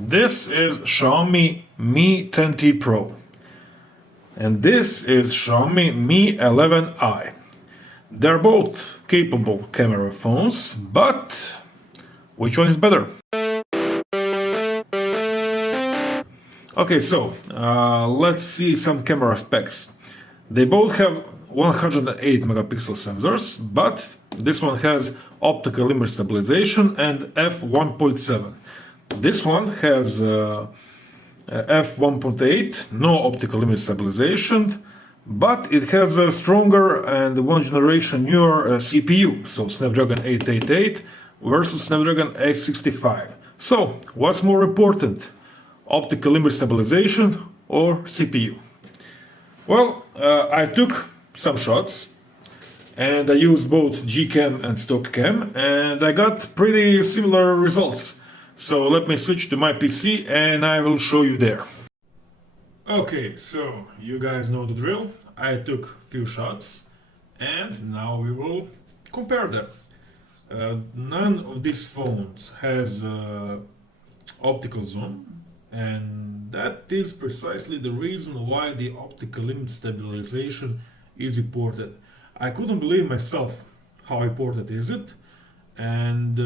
This is Xiaomi Mi 10T Pro, and this is Xiaomi Mi 11i. They're both capable camera phones, but which one is better? Okay, so let's see some camera specs. They both have 108 megapixel sensors, but this one has optical image stabilization and f1.7. This one has f1.8, no optical image stabilization, but it has a stronger and one generation newer CPU, so Snapdragon 888 versus Snapdragon 865. So, what's more important, optical image stabilization or CPU? Well, I took some shots and I used both Gcam and stock cam, and I got pretty similar results. So let me switch to my PC and I will show you there. Okay, so you guys know the drill. I took few shots and now we will compare them. None of these phones has optical zoom, and that is precisely the reason why the optical image stabilization is important. I couldn't believe myself how important is it, and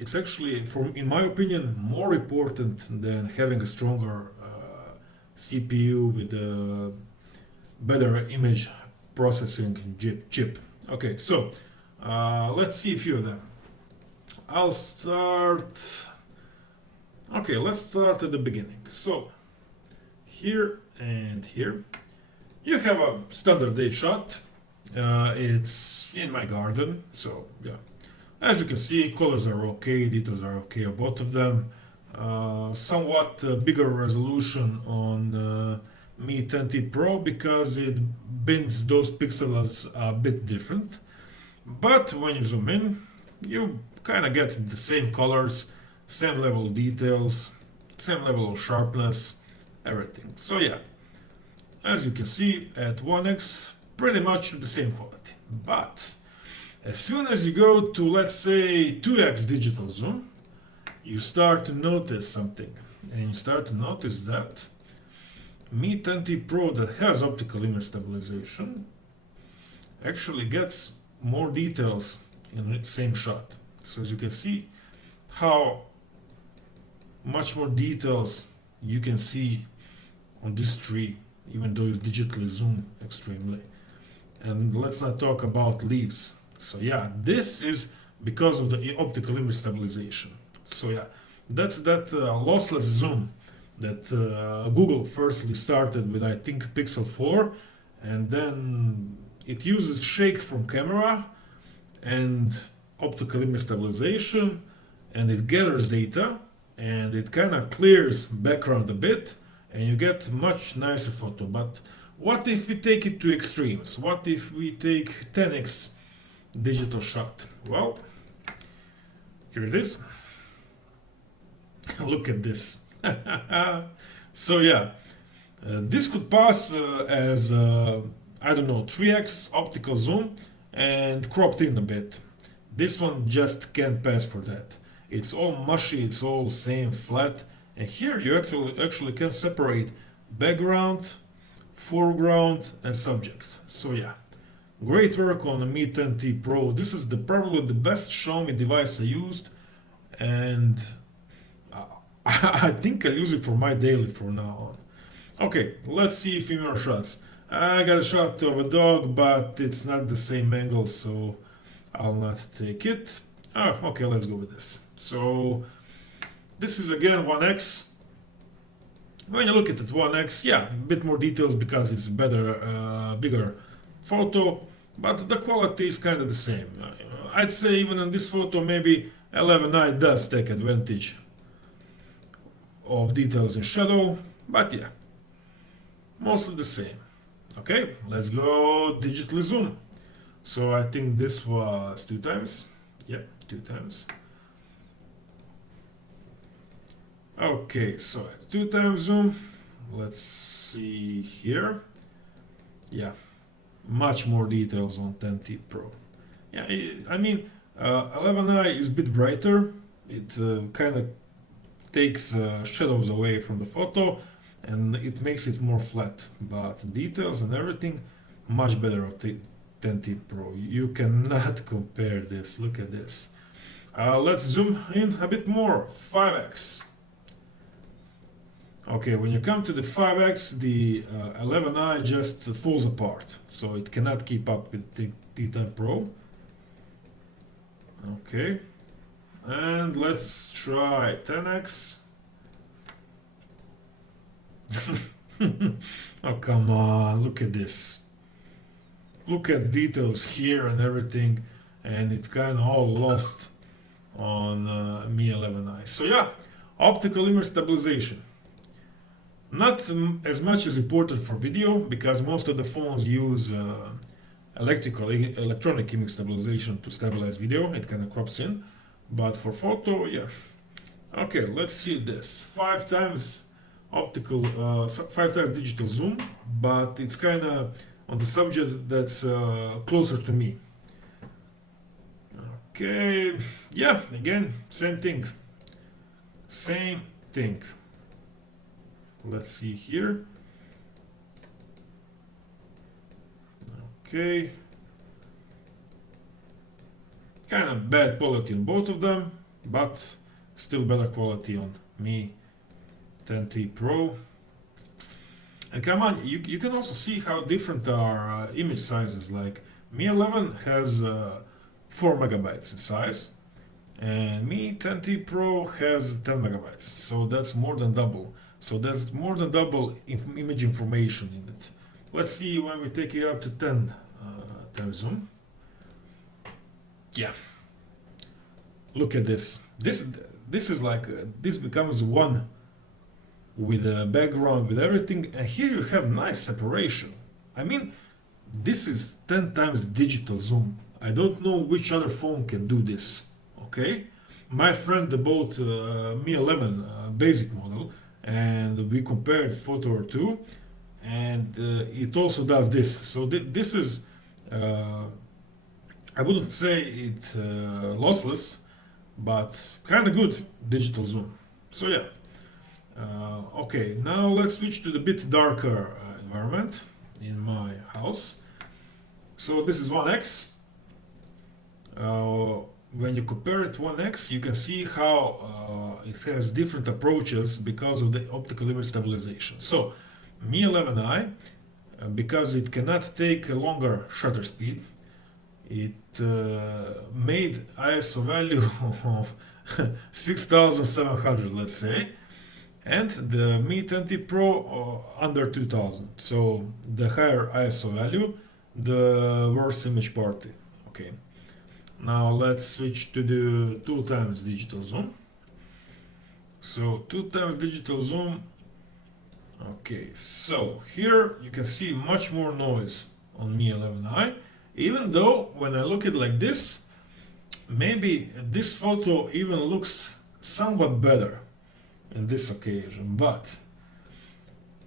it's actually, in my opinion, more important than having a stronger CPU with a better image processing chip. Okay, so let's see a few of them. I'll start. Okay, let's start at the beginning. So here and here, you have a standard day shot. It's in my garden, so yeah. As you can see, colors are okay, details are okay on both of them. Somewhat bigger resolution on Mi 10T Pro because it bends those pixels a bit different. But when you zoom in, you kind of get the same colors, same level of details, same level of sharpness, everything. So yeah, as you can see at 1x, pretty much the same quality. But as soon as you go to, let's say, 2x digital zoom, you start to notice something. And you start to notice that Mi 10T Pro that has optical image stabilization actually gets more details in the same shot. So as you can see how much more details you can see on this tree, even though it's digitally zoomed extremely. And let's not talk about leaves. So yeah, this is because of the optical image stabilization. So yeah, that's that lossless zoom that Google firstly started with, I think, Pixel 4, and then it uses shake from camera and optical image stabilization, and it gathers data and it kind of clears background a bit, and you get much nicer photo. But what if we take it to extremes? What if we take 10x digital shot? Well, here it is. Look at this. So yeah, this could pass as I don't know, 3x optical zoom and cropped in a bit. This one just can't pass for that. It's all mushy, it's all same flat, and here you actually can separate background, foreground and subject. So yeah, great work on the Mi 10T Pro. This is probably the best Xiaomi device I used, and I think I'll use it for my daily from now on. Okay, let's see a few more shots. I got a shot of a dog, but it's not the same angle, so I'll not take it. Oh, okay, let's go with this. So this is again 1x. When you look at it 1x, yeah, a bit more details because it's better, bigger photo, but the quality is kind of the same. I'd say even in this photo, maybe 11i does take advantage of details in shadow, but yeah, mostly the same. Okay, let's go digitally zoom. So I think this was 2 times. Yep, 2 times. Okay, so at 2 times zoom, let's see here. Yeah, much more details on 10T Pro. Yeah, I mean, 11i is a bit brighter. It kind of takes shadows away from the photo and it makes it more flat, but details and everything much better on 10T Pro. You cannot compare this. Look at this. Let's zoom in a bit more. 5x. Okay, when you come to the 5x, the 11i just falls apart, so it cannot keep up with the T10 Pro. Okay, and let's try 10x. Oh, come on, look at this. Look at details here and everything, and it's kind of all lost on Mi 11i. So yeah, optical image stabilization. Not as much as important for video, because most of the phones use electronic image stabilization to stabilize video. It kind of crops in, but for photo, yeah. Okay, let's see this. 5 times optical, 5 times digital zoom, but it's kind of on the subject that's closer to me. Okay, yeah, again, same thing. Same thing. Let's see here. Okay. Kind of bad quality on both of them, but still better quality on Mi 10T Pro. And come on, you can also see how different are image sizes. Like Mi 11 has 4 megabytes in size, and Mi 10T Pro has 10 megabytes. So that's more than double. So that's more than double image information in it. Let's see when we take it up to 10 times zoom. Yeah. Look at this. This is like this becomes one with a background, with everything, and here you have nice separation. I mean, this is 10 times digital zoom. I don't know which other phone can do this. Okay, my friend bought Mi 11 basic model, and we compared photo or two, and it also does this. So this is I wouldn't say it's lossless, but kind of good digital zoom. So yeah. Okay, now let's switch to the bit darker environment in my house. So this is 1x. When you compare it to 1x, you can see how it has different approaches because of the optical image stabilization. So Mi 11i, because it cannot take a longer shutter speed, it made ISO value of 6700, let's say, and the Mi 10T Pro under 2000. So the higher ISO value, the worse image quality. Okay. Now let's switch to the 2 times digital zoom. So 2 times digital zoom. Okay, so here you can see much more noise on Mi 11i, even though when I look at it like this, maybe this photo even looks somewhat better in this occasion, but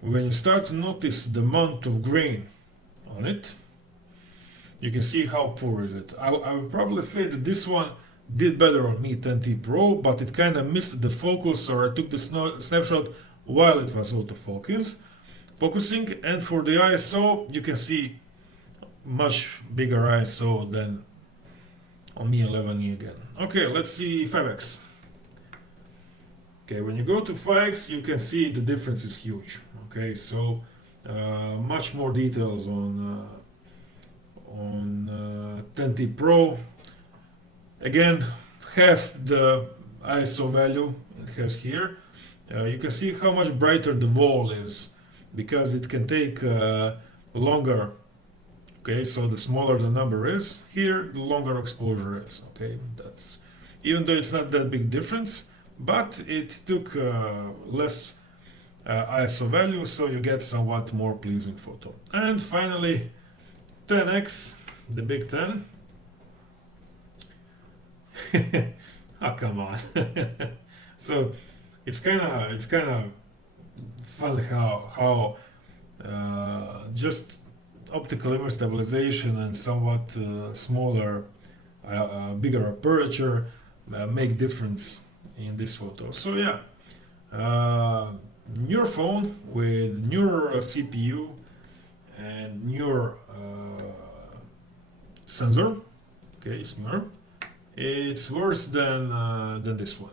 when you start to notice the amount of grain on it, you can see how poor is it. I would probably say that this one did better on Mi 10T Pro, but it kind of missed the focus, or I took the snapshot while it was focusing, and for the ISO you can see much bigger ISO than on Mi 11e again. Okay, let's see 5x. Okay, when you go to 5x, you can see the difference is huge. Okay, so much more details on 10T Pro. Again, half the ISO value it has here. You can see how much brighter the wall is, because it can take longer. Okay, so the smaller the number is here, the longer exposure is. Okay, that's, even though it's not that big difference, but it took less ISO value, so you get somewhat more pleasing photo. And finally, 10x, the big 10. Oh, come on. So it's kind of fun how just optical image stabilization and somewhat smaller, bigger aperture make difference in this photo. So yeah, Newer phone with newer CPU and newer sensor. Okay, it's newer. It's worse than this one.